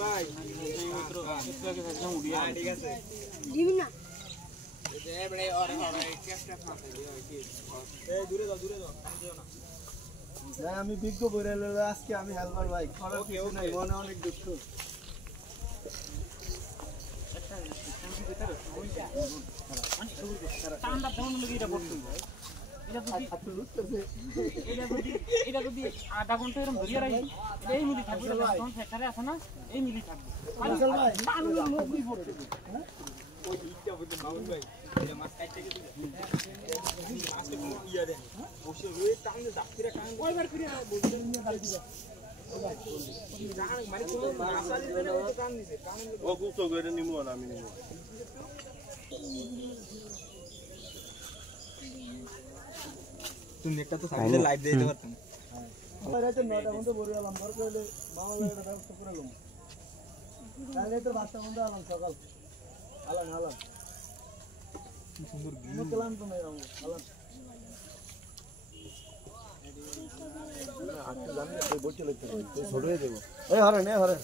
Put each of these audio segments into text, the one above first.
ভাই ঠিক আছে দিবি না এবারে আরে আরে ক্যাপটা ফাঁকা দিও এই দূরে যাও না আমি বিজ্ঞ বইরা লইলা আজকে আমি হেলবার ভাই খরচ কিছু নাই মনে অনেক দুঃখ টান্ডা দাউন লাগি এটা করতে এটা যদি আধা ঘন্টা এরকম ধরিয়া রাখি এই মিলি থাকবে তখন ফ্যাক্টরি আছে না এই মিলি থাকবে ওই ইটা বলতে মামুন ভাই এটা মাছ কাটতে গেছে মাছটা কোন ইয়া দেন বসে ওই টাইমে ডাকতিরা কান কয়বার করে বলতে নিয়ে গাল দিবা মানে কোন মাছ আলি দেন ও তো কান দিছে কান ও গুছো করে নিমু না আমি নিমু তুমি একটা তো সাইডে লাইভ দিতে পারতাম আমার রাতে 9টা বন্ধ বড় আলাম ধর কইলে মামা এটা ব্যবস্থা করে লম তাহলে তো বাচ্চা বন্ধ আলাম সকাল আলাম কি সুন্দর ভিউ ক্লান্ত নাই আলাম আজকে জানি না বইতে লাগতে তুই ছড়িয়ে দেব এই হরে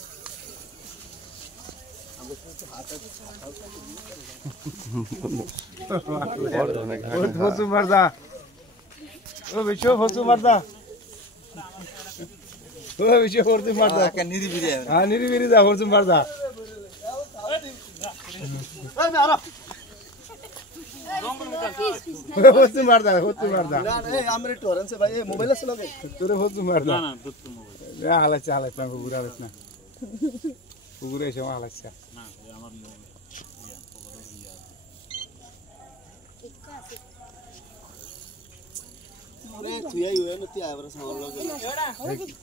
ফসু মারদা ও বিশো ফসু মারদা ও বিশো ফসু মারদা নিরিবিরি হ্যাঁ নিরিবিরি দা ফসু মারদা এই মারা ফসু মারদা না এই আমরে টরেন্স ভাই এই মোবাইল আছে লগে তোরে ফসু মারদা না দুটো মোবাইল হালাচ্ছে না গুড়া বেশ না পুকুরে এসে হালাচ্ছে না আমার আরে তুই আই ওই নতি আবার সামনে লাগে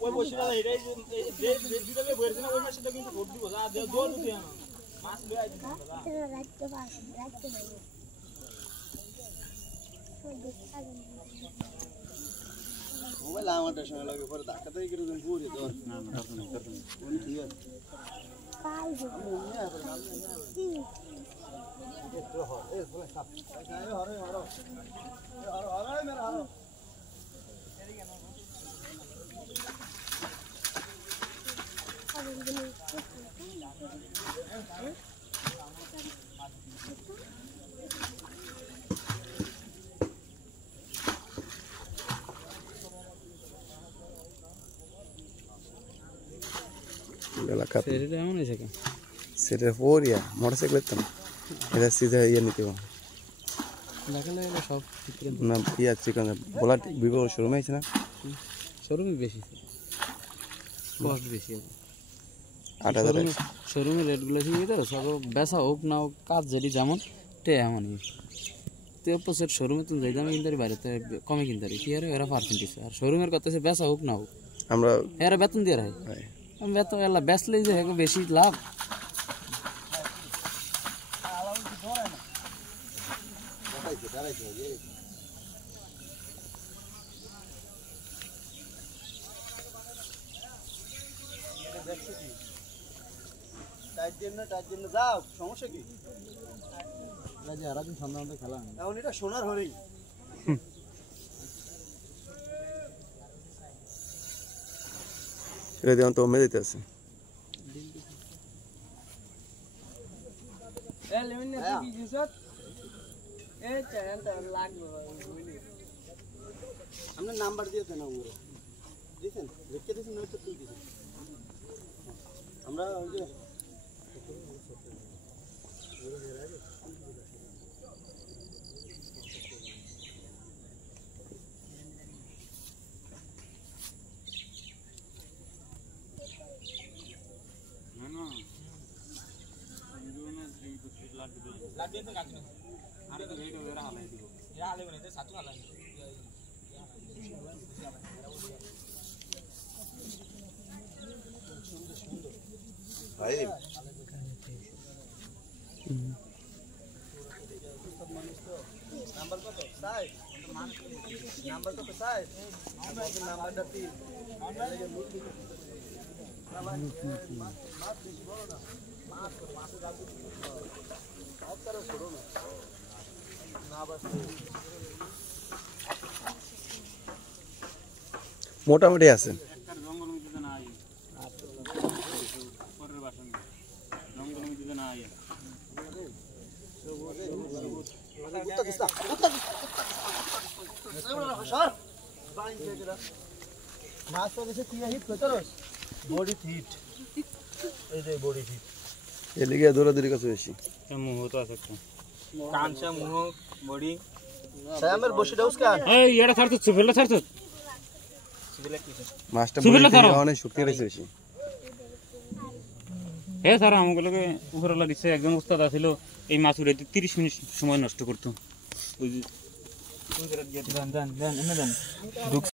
ওই বসিরা এটা যে দুটাকে বইরছ না ওই মাছটা কিন্তু ভোট দিব যা দে দৌড় দিও না মাছ লই আই দিবা রাখতে পারি মোবাইল আমাদের সঙ্গে লাগে পরে ধাক্কাতেই করে দেন পুরি তো না দরকার নেই কোন কি আছে কাল আমি না আবার নাম না একটু হর এই বলে সাপ এই হরে মেরা হরো সেটা এমন হয়েছে কেন সেটা ফোরিয়া মোটরসাইকেল তো না এটা সিধা ইয়ে নিতে হবে দেখালে সব না ইয়া চিকেন বলা ভিভো শোরুমে আছে না শোরুমে বেশি কস্ট বেশি আছে 8000 শোরুমের রেটগুলো ঠিক তো সব বেচা হোক না হোক কাজ যদি যেমন তে এমনই তো অপোজিট শোরুমে তুমি যাই দামে কিনতে বাইরে তো কমে কিনতে পারি কি আর এরা পার্সেন্টেজ আর শোরুমের কথা সে বেচা হোক না হোক আমরা এরা বেতন দিয়ে রাখে বেতন এলা বেচলেই যে বেশি লাভ তার জন্য যাও সমস্যা কি সারাদিন সন্ধ্যা খেলা এখন এটা সোনার হরেই এটা দিয়ে তো মেয়ে দিতে আছে আপনার নাম্বার দিয়ে দেন আমরা দিয়েছেন লিখে দিয়েছেন নয়তো তুই দিয়েছেন আমরা ওই যে ভাই নাম্বার কত সাই নাম্বার কত সাই নাম্বারটা 3 মাছ বেশি বড় না মাছের দাম আপনারা ছোড়ো না বাস মোটামুটি আছে জঙ্গল মধ্যে নাই পরের বাসা দিস না সর মাছ তো দিছে কি হিট কইতরস বডি হিট এই যে বডি হিট এলিগে দৌড়াদৌড়ি কাছে বেশি মুহ তো আছে একটা কানসা মুহ বডি সায়ামের বসি দাউস কান এই এটা ছাড়তো সুফেলা ছাড়তো সিবিলা কি মাছটা সুবিলা বড়ি ধরো। অনেক শক্তি রয়েছে বেশি এ স্যার আমাগুলোকে উপরওয়ালা দিচ্ছে একজন উস্তাদ আছিল এই মাছ উড়াইতে 30 মিনিট সময় নষ্ট করতো ওই যে দেন দেন দেন এনে দেন